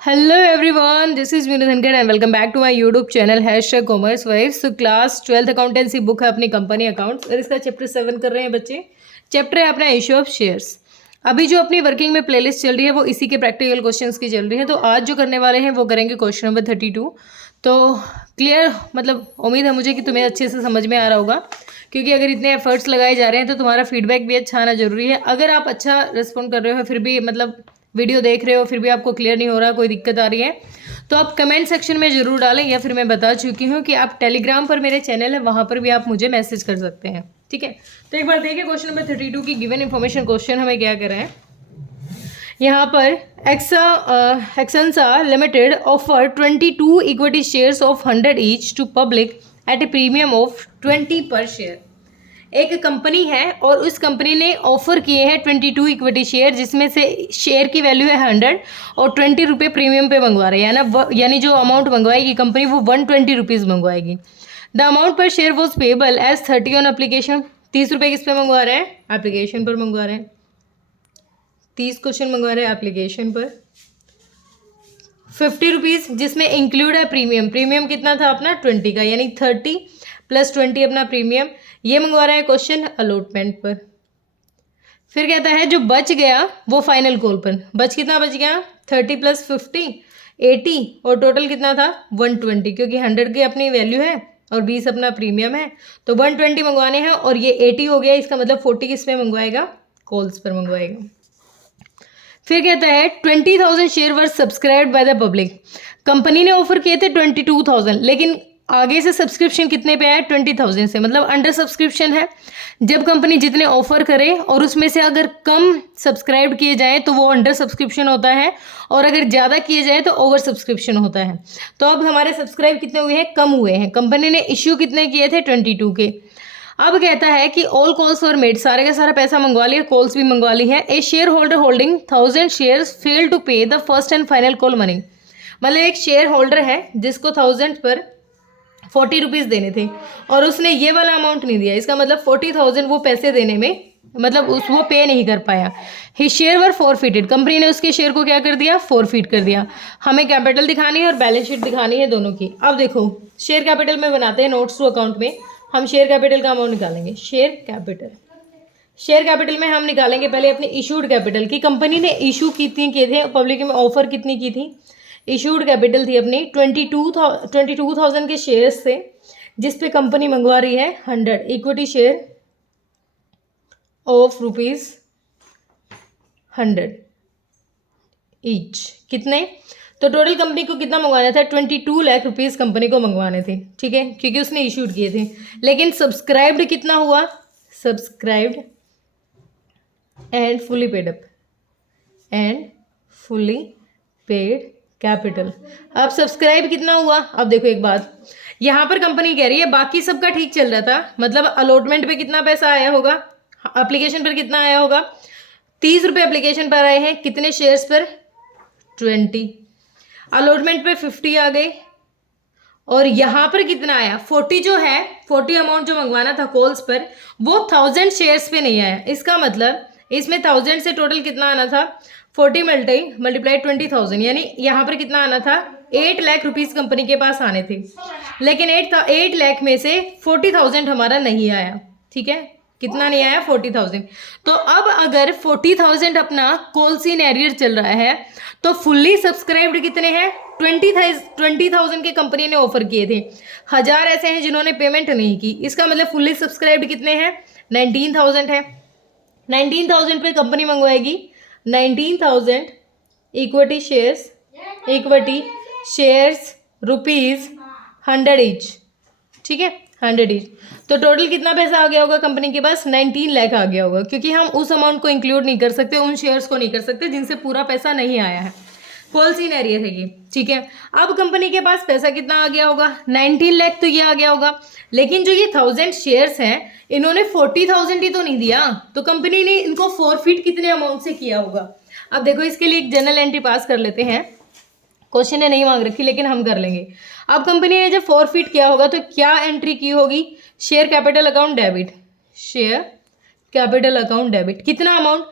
Hello everyone, this is Meenu Dhankhar and welcome back to my YouTube channel commerce wives. तो class 12th accountancy book है अपनी company accounts और इसका chapter 7 कर रहे हैं बच्चे। चैप्टर है अपना इशू ऑफ शेयर्स। अभी जो अपनी वर्किंग में प्लेलिस्ट चल रही है वो इसी के प्रैक्टिकल क्वेश्चंस की चल रही है। तो आज जो करने वाले हैं वो करेंगे क्वेश्चन नंबर 32। तो क्लियर, मतलब उम्मीद है मुझे कि तुम्हें अच्छे से समझ में आ रहा होगा, क्योंकि अगर इतने एफर्ट्स लगाए जा रहे हैं तो तुम्हारा फीडबैक भी अच्छा आना जरूरी है। अगर आप अच्छा रिस्पॉन्ड कर रहे हो फिर भी, मतलब वीडियो देख रहे हो फिर भी आपको क्लियर नहीं हो रहा, कोई दिक्कत आ रही है, तो आप कमेंट सेक्शन में ज़रूर डालें, या फिर मैं बता चुकी हूँ कि आप टेलीग्राम पर मेरे चैनल है वहाँ पर भी आप मुझे मैसेज कर सकते हैं। ठीक है, तो एक बार देखिए क्वेश्चन नंबर 32 की गिवन इन्फॉर्मेशन क्वेश्चन हमें क्या कर रहे हैं। यहाँ पर Xansa limited offer 22 equity shares of 100 each to public at a premium of 20 per share. एक कंपनी है और उस कंपनी ने ऑफर किए हैं 22 इक्विटी शेयर, जिसमें से शेयर की वैल्यू है 100 और 20 रुपये प्रीमियम पे मंगवा रहे हैं, यानी जो अमाउंट मंगवाएगी कंपनी वो 120 रुपीज़ मंगवाएगी। The amount per share was payable as 30 on application. 30 रुपये किस पे मंगवा रहे हैं? एप्लीकेशन पर मंगवा रहे हैं। 30 क्वेश्चन मंगवा रहे हैं एप्लीकेशन पर। 50 रुपीज़ जिसमें इंक्लूड है प्रीमियम। प्रीमियम कितना था अपना? 20 का, यानी 30 + 20 अपना प्रीमियम। ये मंगवा रहा है क्वेश्चन अलॉटमेंट पर। फिर कहता है जो बच गया वो फाइनल कॉल पर। कितना बच गया? 30 + 50 80 और टोटल कितना था? 120, क्योंकि 100 की अपनी वैल्यू है और 20 अपना प्रीमियम है, तो 120 मंगवाने हैं और ये 80 हो गया। इसका मतलब 40 किस पे मंगवाएगा? कॉल्स पर मंगवाएगा। फिर कहता है 20,000 share were subscribed by the public. Company ने ऑफर किए थे 22,000, लेकिन आगे से सब्सक्रिप्शन कितने पे आया? 20,000 से, मतलब अंडर सब्सक्रिप्शन है। जब कंपनी जितने ऑफर करे और उसमें से अगर कम सब्सक्राइब किए जाए तो वो अंडर सब्सक्रिप्शन होता है, और अगर ज़्यादा किए जाए तो ओवर सब्सक्रिप्शन होता है। तो अब हमारे सब्सक्राइब कितने हुए हैं? कम हुए हैं। कंपनी ने इश्यू कितने किए थे? 22 के। अब कहता है कि ऑल कॉल्स वर मेड, सारे का सारा पैसा मंगवा लिया, कॉल्स भी मंगवा ली है। A share holder holding 1000 shares fail to pay the first and final call money. मतलब एक शेयर होल्डर है जिसको 1000 पर 40 रुपीज़ देने थे और उसने ये वाला अमाउंट नहीं दिया। इसका मतलब 40,000 वो पैसे देने में, मतलब वो पे नहीं कर पाया। ही शेयर वर फॉरफिटेड, कंपनी ने उसके शेयर को क्या कर दिया? फॉरफिट कर दिया। हमें कैपिटल दिखानी है और बैलेंस शीट दिखानी है, दोनों की। अब देखो शेयर कैपिटल में बनाते हैं नोट्स टू अकाउंट में। हम शेयर कैपिटल का अमाउंट निकालेंगे। शेयर कैपिटल में हम निकालेंगे पहले अपनी इशूड कैपिटल की। कंपनी ने इशू कितनी किए थे पब्लिक में, ऑफर कितनी की थी? इशूड कैपिटल थी अपनी 22,000 के शेयर्स से, जिस पे कंपनी मंगवा रही है 100 इक्विटी शेयर ऑफ ₹100 ईच। कितने? तो टोटल कंपनी को कितना मंगवाना था? 22 लाख रुपीज़ कंपनी को मंगवाने थे। ठीक है, क्योंकि उसने इशूड किए थे। लेकिन सब्सक्राइब्ड कितना हुआ? Subscribed and fully paid up and fully paid capital. अब सब्सक्राइब कितना हुआ? अब देखो एक बात, यहाँ पर कंपनी कह रही है बाकी सबका ठीक चल रहा था, मतलब अलॉटमेंट पे कितना पैसा आया होगा, एप्लीकेशन पर कितना आया होगा? 30 रुपये एप्लीकेशन पर आए हैं। कितने शेयर्स पर? 20। अलॉटमेंट पे 50 आ गए और यहाँ पर कितना आया? 40 जो है, 40 अमाउंट जो मंगवाना था कॉल्स पर, वो 1000 शेयर्स पे नहीं आया। इसका मतलब इसमें 1000 से टोटल कितना आना था? 40 मल्टीप्लाई 20,000, यानी यहाँ पर कितना आना था? 8 लाख रुपीज़ कंपनी के पास आने थे। लेकिन 8 लाख में से 40,000 हमारा नहीं आया। ठीक है, कितना नहीं आया? 40,000। तो अब अगर 40,000 अपना कॉल्स इन एरियर चल रहा है तो फुल्ली सब्सक्राइब्ड कितने हैं? 20,000 के कंपनी ने ऑफर किए थे। 1000 ऐसे हैं जिन्होंने पेमेंट नहीं की। इसका मतलब फुल्ली सब्सक्राइब्ड कितने हैं? 19,000 है। 19,000 पे कंपनी मंगवाएगी 19,000 इक्विटी शेयर्स ₹100 ईच। ठीक है, 100 ईच। तो टोटल कितना पैसा आ गया होगा कंपनी के पास? 19 लाख आ गया होगा, क्योंकि हम उस अमाउंट को इंक्लूड नहीं कर सकते, उन शेयर्स को नहीं कर सकते जिनसे पूरा पैसा नहीं आया है। कॉल्स इन एरियर है ये। ठीक है, अब कंपनी के पास पैसा कितना आ गया होगा? 19 लाख तो ये आ गया होगा। लेकिन जो ये 1000 शेयर्स हैं इन्होंने 40,000 ही तो नहीं दिया, तो कंपनी ने इनको फॉरफिट कितने अमाउंट से किया होगा? अब देखो इसके लिए एक जनरल एंट्री पास कर लेते हैं। क्वेश्चन ने नहीं मांग रखी लेकिन हम कर लेंगे। अब कंपनी ने जब फॉरफिट किया होगा तो क्या एंट्री की होगी? Share capital account debit. Share capital account debit. कितना अमाउंट?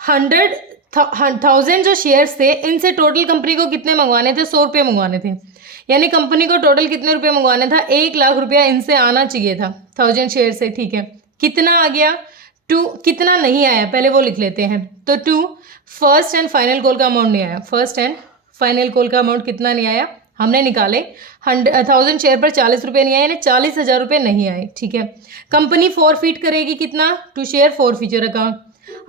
100 1000 जो शेयर्स थे इनसे टोटल कंपनी को कितने मंगवाने थे, 100 रुपये मंगवाने थे। यानी कंपनी को टोटल कितने रुपए मंगवाना था, 1 लाख रुपया इनसे आना चाहिए था 1000 शेयर से, ठीक है। कितना आ गया 2, कितना नहीं आया पहले वो लिख लेते हैं। तो 2 फर्स्ट एंड फाइनल कॉल का अमाउंट नहीं आया, फर्स्ट एंड फाइनल कॉल का अमाउंट कितना नहीं आया, हमने निकाले 1000 शेयर पर 40 रुपये नहीं आए, यानी 40,000 रुपये नहीं आए, ठीक है। कंपनी फॉरफिट करेगी कितना, 2 शेयर फॉरफीचर अकाउंट।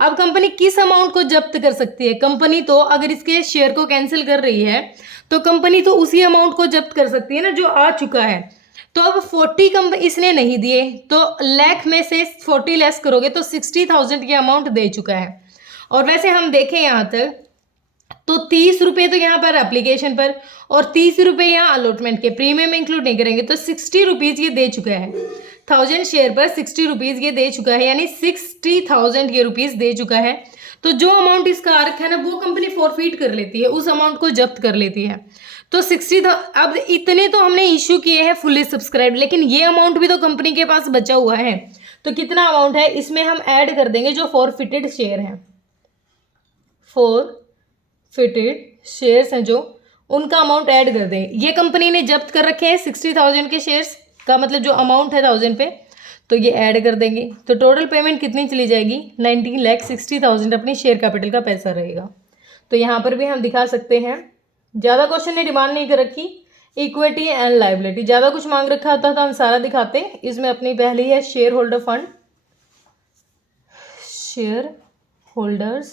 अब कंपनी किस अमाउंट को जब्त कर सकती है, कंपनी तो अगर इसके शेयर को कैंसिल कर रही है तो कंपनी तो उसी अमाउंट को जब्त कर सकती है ना जो आ चुका है। तो अब 40 कंपनी इसने नहीं दिए तो लाख में से 40 लेस करोगे तो 60,000 की अमाउंट दे चुका है। और वैसे हम देखें यहाँ तक तो 30 रुपये तो यहाँ पर एप्लीकेशन पर और 30 रुपये यहाँ अलॉटमेंट के, प्रीमियम इंक्लूड नहीं करेंगे तो 60 रुपीज़ ये दे चुका है। 1000 शेयर पर 60 रुपीज़ ये दे चुका है, यानी 60,000 ये रुपीज़ दे चुका है। तो जो अमाउंट इसका आ रखा है ना वो कंपनी फॉरफिट कर लेती है, उस अमाउंट को जब्त कर लेती है। तो 60, अब इतने तो हमने इशू किए हैं फुली सब्सक्राइब, लेकिन ये अमाउंट भी तो कंपनी के पास बचा हुआ है। तो कितना अमाउंट है इसमें हम ऐड कर देंगे जो फॉरफिटेड शेयर हैं, फॉरफिटेड शेयर्स हैं जो, उनका अमाउंट ऐड कर दें। ये कंपनी ने जब्त कर रखे हैं 60,000 के शेयर्स का, मतलब जो अमाउंट है 1000 पे, तो ये ऐड कर देंगे। तो टोटल पेमेंट कितनी चली जाएगी, 19,60,000 अपनी शेयर कैपिटल का पैसा रहेगा। तो यहाँ पर भी हम दिखा सकते हैं, ज़्यादा क्वेश्चन ने डिमांड नहीं कर रखी, इक्विटी एंड लाइबिलिटी ज़्यादा कुछ मांग रखा होता तो हम सारा दिखाते। इसमें अपनी पहली है share holder fund, share holders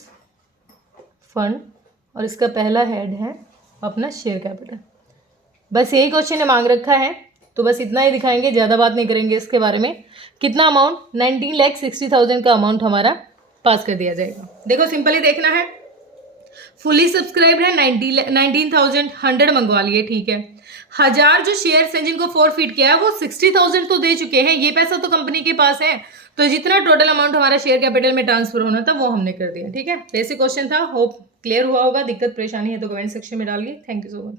fund, और इसका पहला हेड है अपना शेयर कैपिटल। बस यही क्वेश्चन ने मांग रखा है, तो बस इतना ही दिखाएंगे, ज़्यादा बात नहीं करेंगे इसके बारे में। कितना अमाउंट, 19,60,000 का अमाउंट हमारा पास कर दिया जाएगा। देखो सिंपली देखना है, फुली सब्सक्राइब है 19,000, 100 मंगवा लिए, ठीक है। 1000 जो शेयर्स हैं जिनको फॉरफिट किया है वो 60,000 तो दे चुके हैं, ये पैसा तो कंपनी के पास है। तो जितना टोटल अमाउंट हमारा शेयर कैपिटल में ट्रांसफर होना था वो हमने कर दिया, ठीक है। बेसिक क्वेश्चन था, होप क्लियर हुआ होगा। दिक्कत परेशानी है तो कमेंट सेक्शन में डालिए। Thank you so much.